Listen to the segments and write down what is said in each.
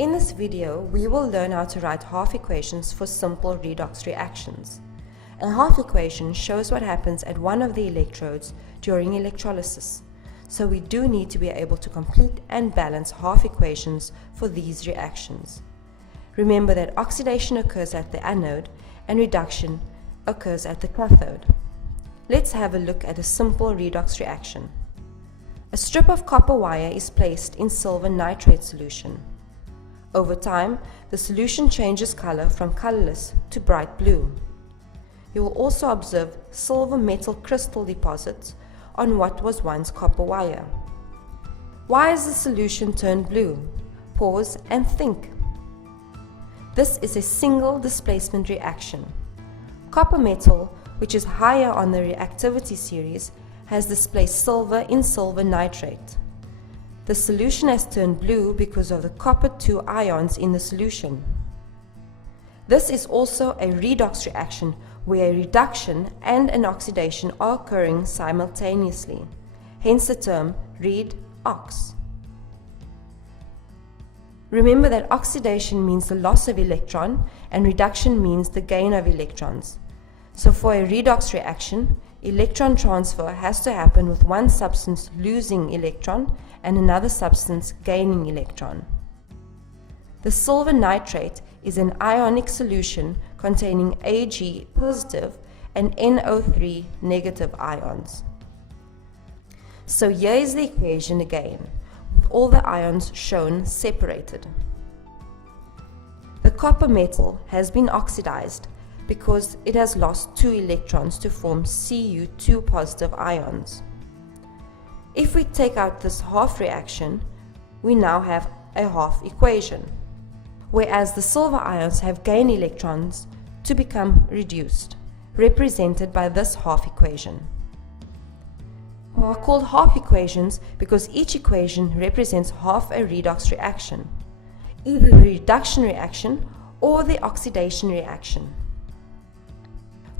In this video, we will learn how to write half equations for simple redox reactions. A half equation shows what happens at one of the electrodes during electrolysis, so we do need to be able to complete and balance half equations for these reactions. Remember that oxidation occurs at the anode and reduction occurs at the cathode. Let's have a look at a simple redox reaction. A strip of copper wire is placed in silver nitrate solution. Over time, the solution changes color from colorless to bright blue. You will also observe silver metal crystal deposits on what was once copper wire. Why is the solution turned blue? Pause and think. This is a single displacement reaction. Copper metal, which is higher on the reactivity series, has displaced silver in silver nitrate. The solution has turned blue because of the copper-2 ions in the solution. This is also a redox reaction where a reduction and an oxidation are occurring simultaneously, hence the term REDOX. Remember that oxidation means the loss of electron and reduction means the gain of electrons. So for a redox reaction, electron transfer has to happen with one substance losing electron and another substance gaining electron. The silver nitrate is an ionic solution containing Ag positive and NO3 negative ions. So here is the equation again, with all the ions shown separated. The copper metal has been oxidized because it has lost 2 electrons to form Cu2 positive ions. If we take out this half reaction, we now have a half equation, whereas the silver ions have gained electrons to become reduced, represented by this half equation. They are called half equations because each equation represents half a redox reaction, either the reduction reaction or the oxidation reaction.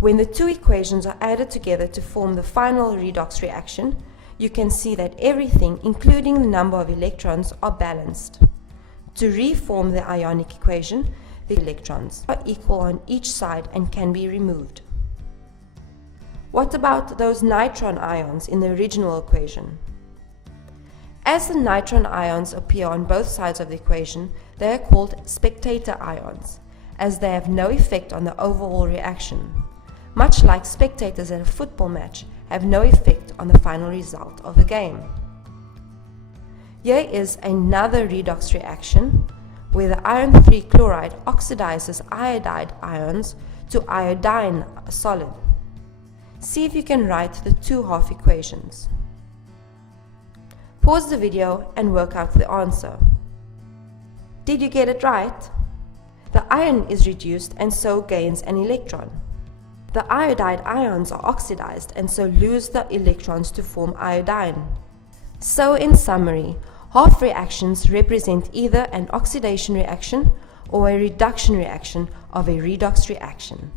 When the two equations are added together to form the final redox reaction, you can see that everything, including the number of electrons, are balanced. To reform the ionic equation, the electrons are equal on each side and can be removed. What about those nitron ions in the original equation? As the nitron ions appear on both sides of the equation, they are called spectator ions, as they have no effect on the overall reaction. Much like spectators at a football match have no effect on the final result of the game. Here is another redox reaction where the iron 3 chloride oxidizes iodide ions to iodine a solid. See if you can write the two half equations. Pause the video and work out the answer. Did you get it right? The iron is reduced and so gains an electron. The iodide ions are oxidized and so lose the electrons to form iodine. So in summary, half reactions represent either an oxidation reaction or a reduction reaction of a redox reaction.